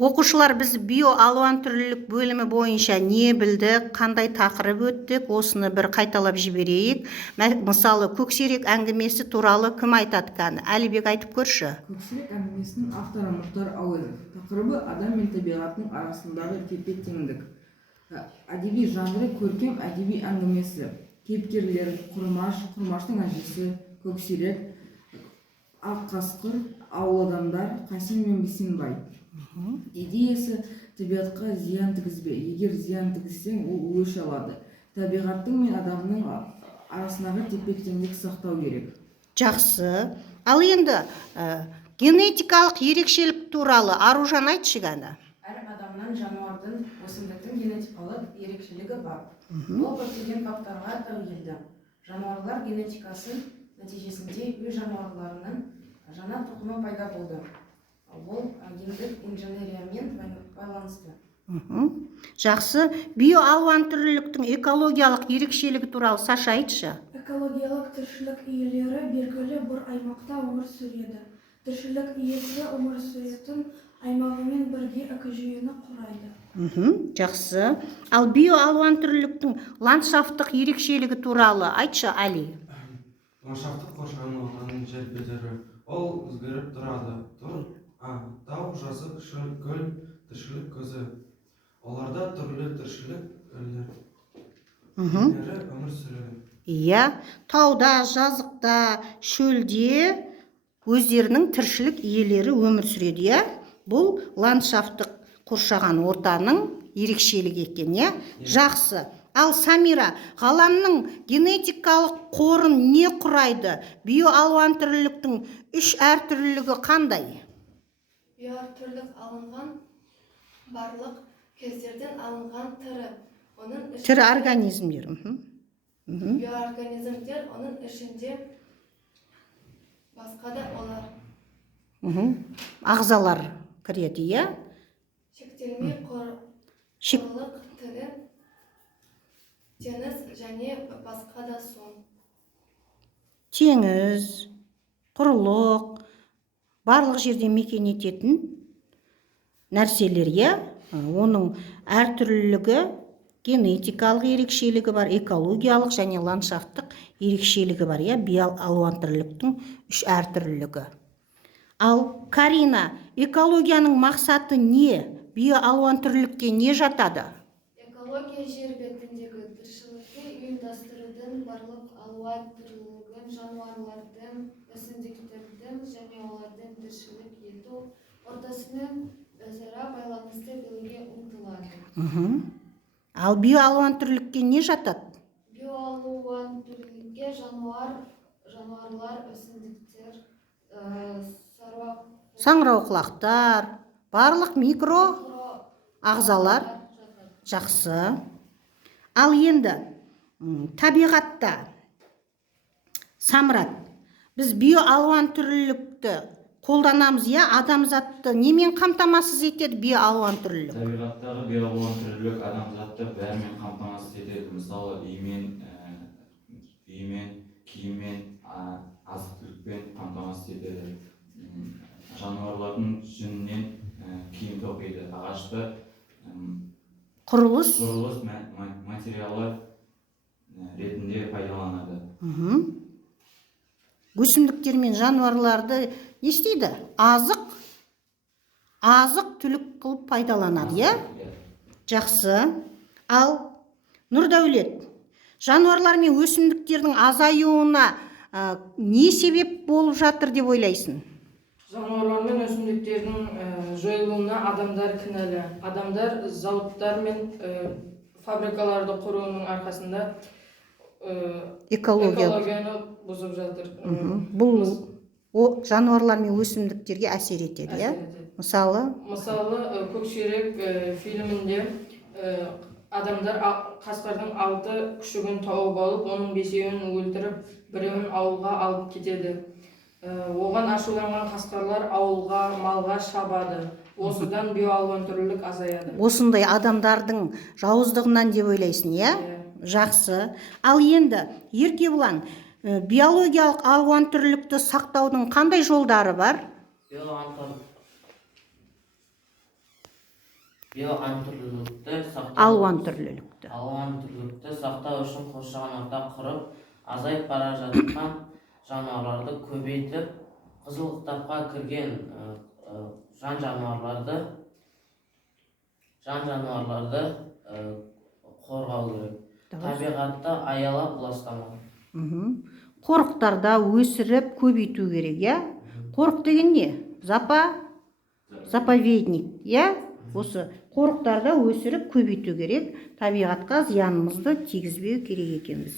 Оқушылар, біз биоалуантүрлілік бөлімі бойынша не білдік, қандай тақырып өттік, осыны бір қайталап жіберейік. Мысалы, көксерек әңгімесі туралы кім айтады кәні? Әлібек айтып көрші. Көксерек әңгімесінің авторы Мұхтар Әуезов. Тақырыбы адам мен табиғаттың арасындағы тепе-теңдік. Әдеби жанры көркем әдеби әңгімесі. Кейіпкерлер Құрмаштың әжесі, көксерек, ақ қасқыр, ауыл адамдар, Қасен мен Бейсенбай. Идеясы табиғатқа зиян тигізбе. Егер зиян тигізсең, ол өш алады. Табиғаттың мен адамның арасындағы тепе-теңдік сақтау керек. Жақсы. Ал енді генетикалық ерекшелік туралы Аружан айтшы ғана. Әр адамнан жануардың, өсімдіктің генетикалық ерекшелігі бар. Ол көптеген факторға тәуелді. Жануарлар генетикасын нәтижесінде үй жануарларының жаңа тұқымы пайда болды. Ол гендік инженериямен байланысты. Жақсы. Биоалуантүрліліктің экологиялық ерекшелігі туралы Саша айтшы. Экологиялық тіршілік иелері белгілі бір аймақта өмір сүреді. Тіршілік иесі өмір сүретін аймағымен бірге экожүйені құрайды. Жақсы. Ал биоалуантүрліліктің ландшафттық ерекшелігі туралы айтшы, Али. Ландшафттық қоршаған ортаның жер бедері ол өзгеріп тұрады. Тау, жазық, шөл, көл, тіршілік көзі. Оларда түрлі тіршілік түрлері өмір сүреді. Иә, тауда, жазықта, шөлде өздерінің тіршілік иелері өмір сүреді, иә? Бұл ландшафттық қоршаған ортаның ерекшелігі екен, иә? Жақсы. Ал Самира, ғаламның генетикалық қорын не құрайды? Биоалуантүрліліктің үш әртүрлілігі қандай? Биоәртүрлілік алынған барлық кездерден алынған тірі организмдер. Биоорганизмдер, оның ішінде басқа да олар. Ағзалар кіреді, иә? Шектелмей құрылық түрі, теңіз және басқа да сон. Теңіз, құрылық, барлық жерде мекен ететін нәрселер, иә? Оның әртүрлілігі, генетикалық ерекшелігі бар, экологиялық және ландшафттық ерекшелігі бар, иә? Биоалуантүрліліктің үш әртүрлілігі. Ал Карина, экологияның мақсаты не? Биоалуантүрлілікке не жатады? Экология жер бетіндегі тіршілікті ұйымдастырудың барлық алуан түрлілігін, жануарлардың, өсімдіктердің және олардың тіршілік ету ортасының өзара байланысты білуге ұмтылады. Ал биоалуантүрлілікке не жатады? Биоалуантүрлілікке жануарлар, өсімдіктер, саңырауқұлақтар, барлық микро ағзалар. Жақсы. Ал енді табиғатта, Самрат, біз биоалуантүрлілікті қолданамыз, иә? Адамзатты немен қамтамасыз етеді биоалуантүрлілік? Табиғаттағы биоалуантүрлілік адамзатты бәрімен қамтамасыз етеді. Мысалы, үймен, киіммен, азық-түлікпен қамтамасыз етеді. Жануарлардың жүнінен киім тоқиды. Ағашты Құрылыс материалы ретінде пайдаланады. Өсімдіктер мен жануарларды не істейді? Азық-түлік қылып пайдаланады, иә? Жақсы. Ал Нұрдәулет, жануарлар мен өсімдіктердің азаюына не себеп болып жатыр деп ойлайсың? Жануарлар мен өсімдіктердің жойылуына адамдар кінәлі. Адамдар зауыттар мен фабрикаларды құруының арқасында экологияны бұзып жатыр. Бұл жануарлар мен өсімдіктерге әсер етеді, иә? Мысалы, көксерек фильмінде адамдар қасқырдың 6 күшігін тауып алып, оның 5-еуін өлтіріп, 1-еуін ауылға алып кетеді. Оған ашуланған қасқырлар ауылға, малға шабады. Осыдан биоалуантүрлілік азаяды. Осындай адамдардың жауыздығынан деп ойлайсың, иә? Жақсы. Ал енді Еркебұлан, биологиялық алуантүрлілікті сақтаудың қандай жолдары бар? биоантүрлілікті алуан түрлілікті. сақтау үшін қоршаған орта құрып, азайып бара жатқан жануарларды көбейтіп, қызыл кітапқа кірген жан жануарларды қорғау керек. Табиғатты аялап ластамау. Қорықтарда өсіріп көбейту керек, я? Қорық деген не? Заповедник, я? Осы қорықтарда өсіріп көбейту керек, табиғатқа зиянымызды тигізбеу керек екенбіз.